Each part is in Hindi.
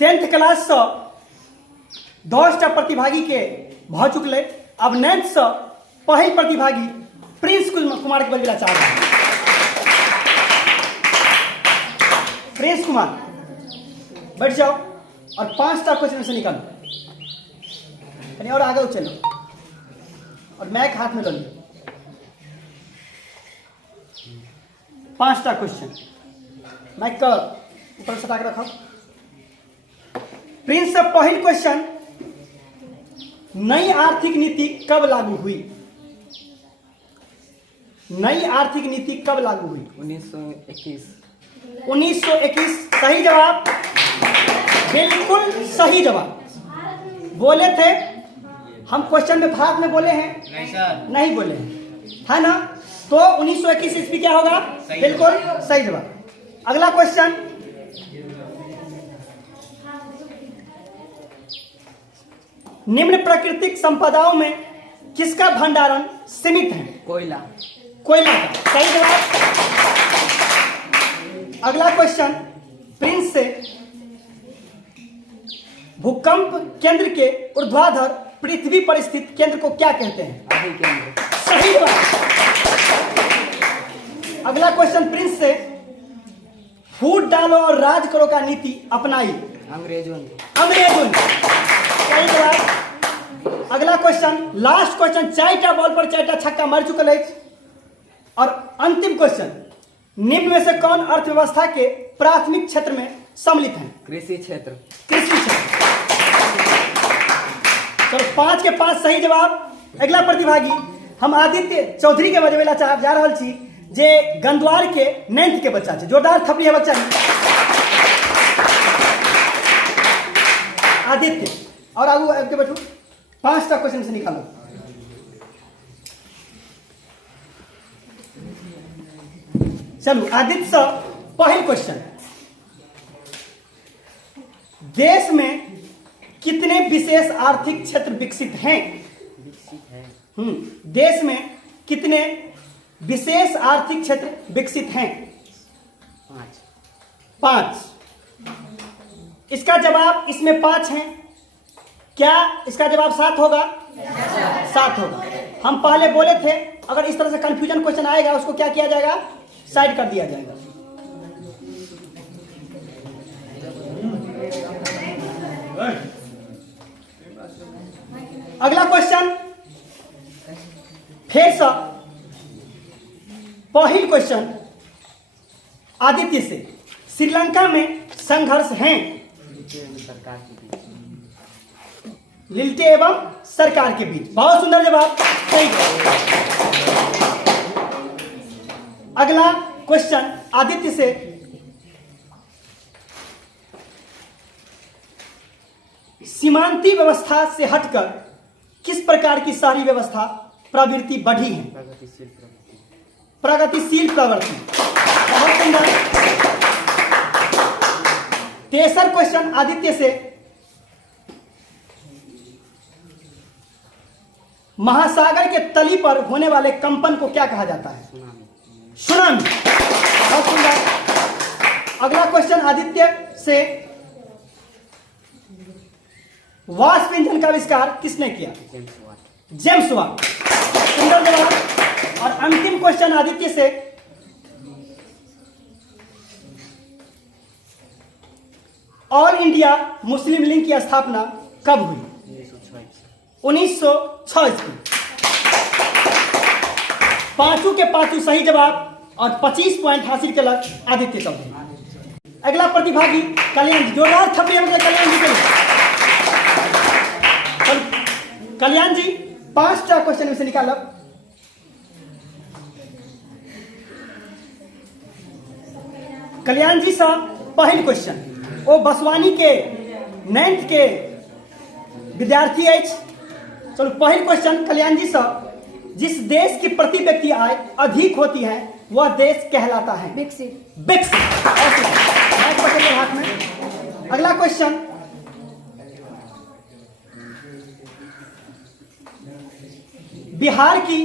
10th क्लास से 10टा प्रतिभागी के भ चुकले। अब 9th से पहिल प्रतिभागी प्रिंस कुमार के बलबिला चाह रहे हैं। प्रिंस कुमार बैठ जाओ और 5टा क्वेश्चन से निकालो। कहीं और आगे चलो और मैक हाथ में लो। 5टा क्वेश्चन मैक का ऊपर सटा के रखो। प्रिंस से पहल क्वेश्चन, नई आर्थिक नीति कब लागू हुई? नई आर्थिक नीति कब लागू हुई? 1921। 1921 सही जवाब, बिल्कुल सही जवाब। बोले थे हम क्वेश्चन में भाग में बोले हैं? नहीं सर, नहीं बोले हैं, है ना? तो 1921 ईस्वी क्या होगा? बिल्कुल सही जवाब। अगला क्वेश्चन, निम्न प्राकृतिक संपदाओं में किसका भंडारण सीमित है? कोयला। कोयला का सही जवाब। अगला क्वेश्चन प्रिंस से, भूकंप केंद्र के ऊर्ध्वाधर पृथ्वी पर स्थित केंद्र को क्या कहते हैं? अभिकेंद्र। सही जवाब। अगला क्वेश्चन प्रिंस से, फूट डालो और राज करो का नीति अपनाई अंग्रेजों ने। अंग्रेजों ने, सही जवाब। अगला क्वेश्चन, लास्ट क्वेश्चन, 4टा बॉल पर 4टा छक्का मार चुकल है। और अंतिम क्वेश्चन, निम्न में से कौन अर्थव्यवस्था के प्राथमिक क्षेत्र में सम्मिलित है? कृषि क्षेत्र। कृषि क्षेत्र। चलो 5 के 5 सही जवाब। अगला प्रतिभागी हम आदित्य चौधरी के बजबेला चाह जा रहल छी, जे गंदवार के 9th के बच्चा छै। जोरदार थपड़ी है बच्चा आदित्य। और आगू आगे बैठू, 5टा क्वेश्चन से निकालो। चलो आदित्य से पहल क्वेश्चन, देश में कितने विशेष आर्थिक क्षेत्र विकसित हैं? देश में कितने विशेष आर्थिक क्षेत्र विकसित हैं? 5। इसका जवाब, इसमें 5 हैं, क्या इसका जवाब 7 होगा? 7 होगा। हम पहले बोले थे अगर इस तरह से कंफ्यूजन क्वेश्चन आएगा उसको क्या किया जाएगा? साइड कर दिया जाएगा। अगला क्वेश्चन फिर से पहल क्वेश्चन आदित्य से, श्रीलंका में संघर्ष हैं लिल्टे एवं सरकार के बीच। बहुत सुंदर जवाब, सही। अगला क्वेश्चन आदित्य से, सीमांती व्यवस्था से हटकर किस प्रकार की शहरी व्यवस्था प्रवृत्ति बढ़ी है? प्रगतिशील प्रवृत्ति। बहुत सुंदर। तेसर क्वेश्चन आदित्य से, महासागर के तली पर होने वाले कंपन को क्या कहा जाता है? सुनामी। बहुत सुंदर। अगला क्वेश्चन आदित्य से, वाष्प इंजन का आविष्कार किसने किया? James Watt. सुंदर जवाब। और अंतिम क्वेश्चन आदित्य से, ऑल इंडिया मुस्लिम लीग की स्थापना कब हुई? 1906 ईस्वी। 5 के 5 सही जवाब और 25 पॉइंट हासिल कलक आदित्य चौधरी। अगला प्रतिभागी कल्याण जी। जोरदार थपड़ी हम कल्याण जी के। कल्याण जी 5टा क्वेश्चन में से निकालो। कल्याण जी से पहल क्वेश्चन, वो बसवानी के 9th के विद्यार्थी है। चलो पहल क्वेश्चन कल्याण जी से, जिस देश की प्रति व्यक्ति आय अधिक होती है वह देश कहलाता है? विकसित। विकसित। हाथ में। अगला क्वेश्चन, बिहार की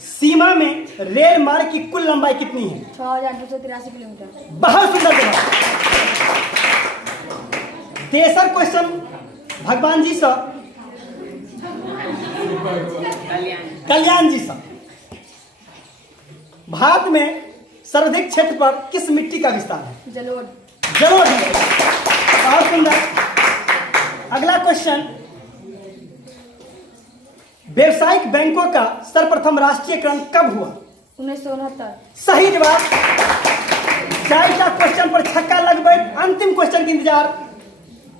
सीमा में रेल मार्ग की कुल लंबाई कितनी है? 6283 किलोमीटर। बहुत सुंदर जवाब। तेसर क्वेश्चन भगवान जी से, कल्याण जी से। भारत में सर्वाधिक क्षेत्र पर किस मिट्टी का विस्तार है? जलोढ़। जलोढ़। बहुत सुंदर। अगला क्वेश्चन, व्यावसायिक बैंकों का सर्वप्रथम राष्ट्रीयकरण कब हुआ? 1969। सही जवाब। 4टा क्वेश्चन पर छक्का लगभग। अंतिम क्वेश्चन का इंतजार।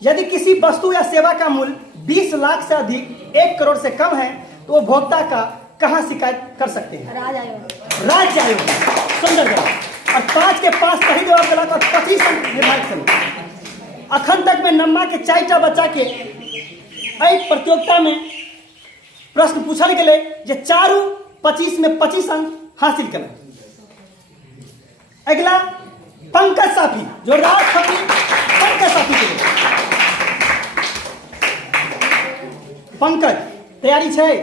यदि किसी वस्तु या सेवा का मूल्य 20 लाख से अधिक 1 करोड़ से कम है तो वो उपभोक्ता का कहां शिकायत कर सकते हैं? राज्य आयोग। राज्य आयोग। सुंदर जवाब। और 5 के 5 सही जवाब गलत और 25 अंक निर्धारित करें। अखन तक में नम्मा के 4टा बच्चा के एक प्रतियोगिता में प्रश्न पूछल गए जे चारू 25 में 25 अंक हासिल करें। अगला पंकज साफी, जोरदार छपी पंकज साफी के लिए। पंकज तैयारी है?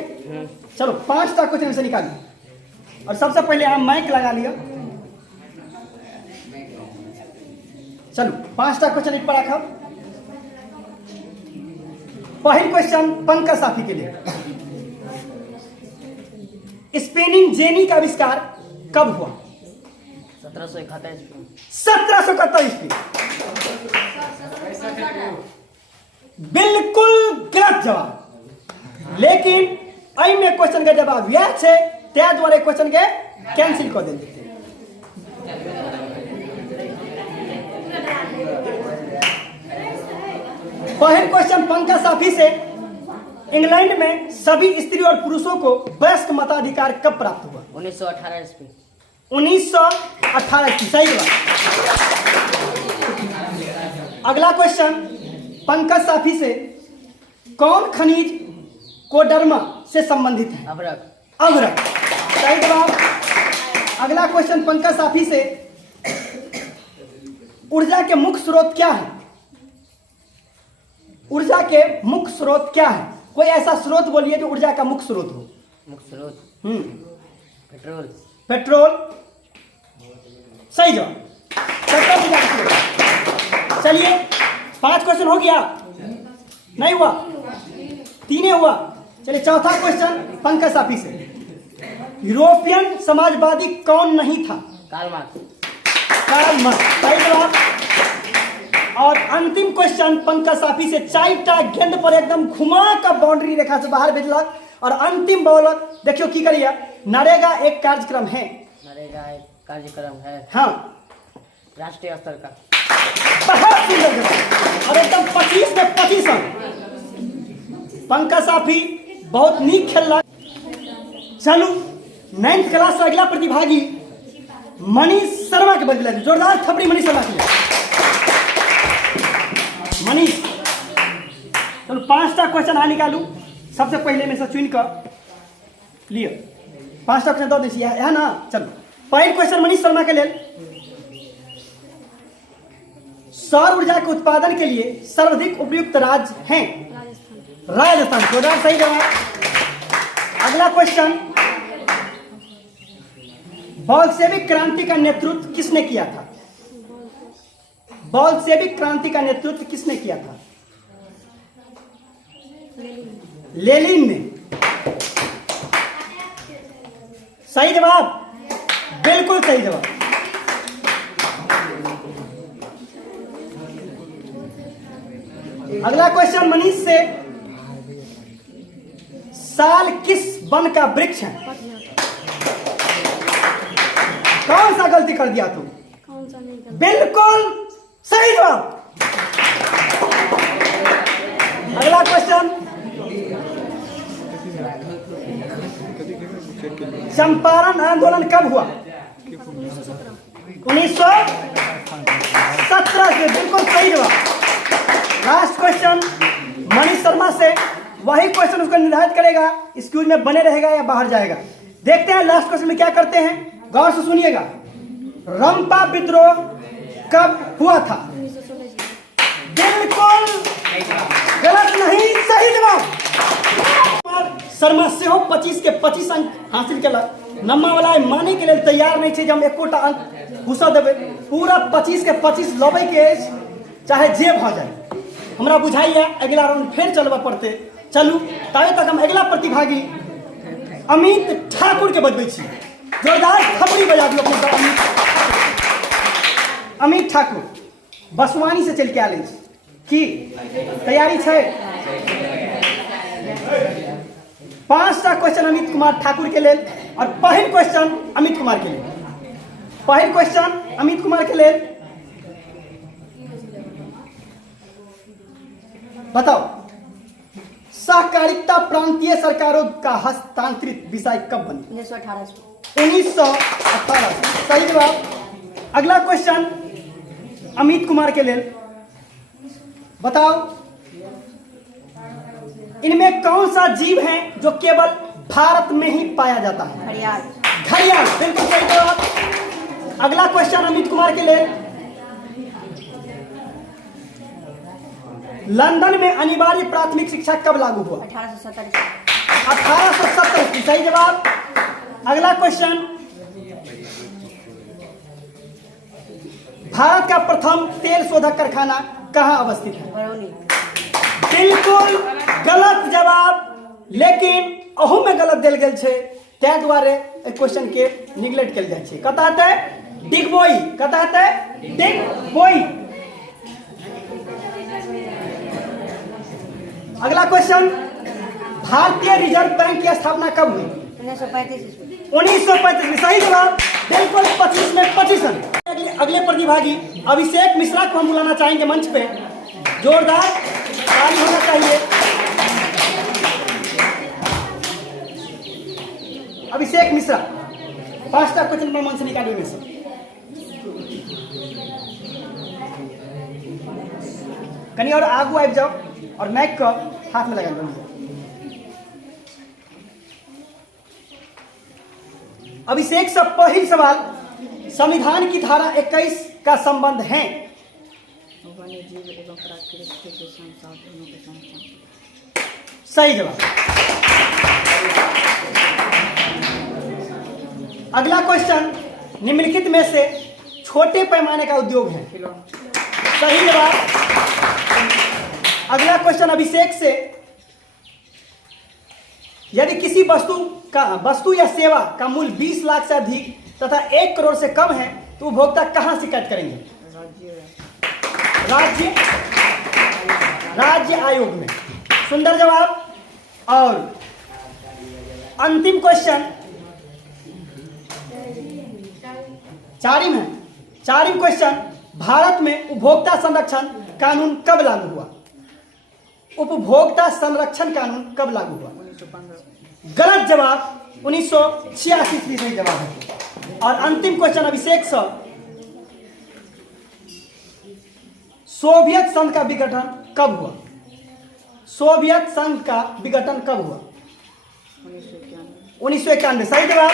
चलो 5टा क्वेश्चन से निकालिए और सबसे पहले आप माइक लगा लिया। चलो 5टा क्वेश्चन एक पर रखा। पहला क्वेश्चन पंकज साफी के लिए। स्पेनिंग जेनी का आविष्कार कब हुआ? 1771। 1771 ईस्वी। बिल्कुल गलत जवाब। लेकिन आई में क्वेश्चन का जवाब यह है, त्या द्वारा क्वेश्चन के कैंसिल कर देते। पहला क्वेश्चन पंकज साफी से, इंग्लैंड में सभी स्त्री और पुरुषों को वयस्क मताधिकार कब प्राप्त हुआ? 1918 ईस्वी। 1918 ईस्वी। सही जवाब। अगला क्वेश्चन पंकज साफी से, कौन खनिज कोडर्मा से संबंधित है? अभ्रक। अभ्रक। सही जवाब। अगला क्वेश्चन पंकज साफी से, ऊर्जा के मुख्य स्रोत क्या है? ऊर्जा के मुख्य स्रोत क्या है? कोई ऐसा स्रोत बोलिए जो ऊर्जा का मुख्य स्रोत हो। मुख्य स्रोत पेट्रोल। पेट्रोल। सही जवाब। चलिए 5 क्वेश्चन हो गया, नहीं हुआ? 3 हुआ। चलिए चौथा क्वेश्चन पंकज साफी से, यूरोपियन समाजवादी कौन नहीं था? Karl Marx. Karl Marx. सही जवाब। और अंतिम क्वेश्चन पंकज साफी से, 4टा गेंद पर एकदम घुमा का बाउंड्री रेखा से बाहर भेजलक और अंतिम बॉलर देखियो की करिए, नरेगा एक कार्यक्रम है। नरेगा एक कार्यक्रम है। हाँ, राष्ट्रीय स्तर का। बहुत सुंदर जवाब और एकदम 25 में 25 अंक। पंकज साफी बहुत नीक खेलला। चलू 9th क्लास से अगला प्रतिभागी मनीष शर्मा के बदले जोरदार थपड़ी मनीष शर्मा के लिए। मनीष, चलो 5टा क्वेश्चन आ निकालू। सबसे पहले में से चुन कर लिए 5टा क्वेश्चन दो दीजिए, है ना? चलो पहला क्वेश्चन मनीष शर्मा के लिए, सौर ऊर्जा के उत्पादन के लिए सर्वाधिक उपयुक्त राज्य हैं? राजस्थान। जोरदार सही जवाब। अगला क्वेश्चन, बोल्शेविक क्रांति का नेतृत्व किसने किया था? बोल्शेविक क्रांति का नेतृत्व किसने किया था? लेनिन ने। सही जवाब। बिल्कुल सही जवाब। अगला क्वेश्चन मनीष से, साल किस वन का वृक्ष है? कौन सा गलती कर दिया तू? कौन सा नहीं कर? बिल्कुल सही जवाब। अगला क्वेश्चन, चंपारण आंदोलन कब हुआ? 1917 से। बिल्कुल सही जवाब। लास्ट क्वेश्चन मनीष शर्मा से, वही क्वेश्चन उसको निर्धारित करेगा स्कूल में बने रहेगा या बाहर जाएगा। देखते हैं लास्ट क्वेश्चन में क्या करते हैं, गौर से सुनिएगा। रंपा विद्रोह कब हुआ था? 1916। बिल्कुल गलत नहीं, सही जवाब। शर्मा से हो 25 के 25 अंक हासिल कल। नम्मा वाला माने के लिए तैयार नहीं थे, हम एकोटा अंक घुसा देवे। पूरा 25 के 25 लबे के चाहे जे भ जाए। हमरा बुझाइए अगला राउंड फिर चलबऽ पड़तै। चलू ताबे तक हम अगला प्रतिभागी अमित ठाकुर के बजबै छी। जोरदार थपड़ी बजा दियौ अपने सब। अमित ठाकुर बसवानी से चल के आयल अछि, की तैयारी छै? 5टा क्वेश्चन अमित कुमार ठाकुर के लेल और पहिल क्वेश्चन अमित कुमार के लेल। पहिल क्वेश्चन अमित कुमार के लेल, बताओ सहकारिता प्रांतीय सरकारों का हस्तांतरित विषय कब बना? 1918। सही जवाब। अगला क्वेश्चन अमित कुमार के लिए, बताओ इनमें कौन सा जीव है जो केवल भारत में ही पाया जाता है? घड़ियाल। घड़ियाल, बिल्कुल सही जवाब। अगला क्वेश्चन अमित कुमार के लिए, लंदन में अनिवार्य प्राथमिक शिक्षा कब लागू हुआ? 1870। 1870। सही जवाब। अगला क्वेश्चन, भारत का प्रथम तेल शोधक कारखाना कहां अवस्थित है? बरौनी। बिल्कुल गलत जवाब, लेकिन अहू में गलत देल गेल छै, तै दुआरे क्वेश्चन के निग्लेक्ट कल जाय छै। कतऽ हेतै? डिगबोई। कतऽ हेतै? डिगबोई। अगला क्वेश्चन, भारतीय रिजर्व बैंक की स्थापना कब हुई? 1935। 1935 में। सही जवाब। बिल्कुल 25 में 25 अंक। अगले प्रतिभागी अभिषेक मिश्रा को हम बुलाना चाहेंगे मंच पे। जोरदार ताली होना चाहिए। अभिषेक मिश्रा 5टा क्वेश्चन पर मंच से निकालिए में से। कहीं और आगू आ जाओ और माइक को हाथ में लगा लो। अभिषेक से पहली सवाल, संविधान की धारा 21 का संबंध है? वन्य जीव एवं प्राकृतिक संसाधनों के संरक्षण। सही जवाब। अगला क्वेश्चन, निम्नलिखित में से छोटे पैमाने का उद्योग है? सही जवाब। अगला क्वेश्चन अभिषेक से, यदि किसी वस्तु या सेवा का मूल्य 20 लाख से अधिक तथा 1 करोड़ से कम है तो उपभोक्ता कहां शिकायत करेंगे? राज्य आयोग में। सुंदर जवाब। और अंतिम क्वेश्चन चारिम क्वेश्चन, भारत में उपभोक्ता संरक्षण कानून कब लागू हुआ? उपभोक्ता संरक्षण कानून कब लागू हुआ? 1915। गलत जवाब। 1986 सही जवाब है। और अंतिम क्वेश्चन अभिषेक से, सोवियत संघ का विघटन कब हुआ? सोवियत संघ का विघटन कब हुआ? 1991। सही जवाब।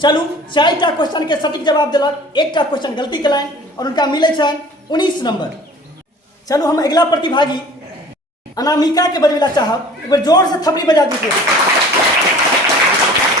चलू 4टा क्वेश्चन के सटीक जवाब दिलक, 1टा क्वेश्चन गलती कलाइन और उनका मिले 19 नंबर। चलू हम अगला प्रतिभागी अनामिका के बजबेला चाहब, एक बार जोर से थपड़ी बजा दीजिए।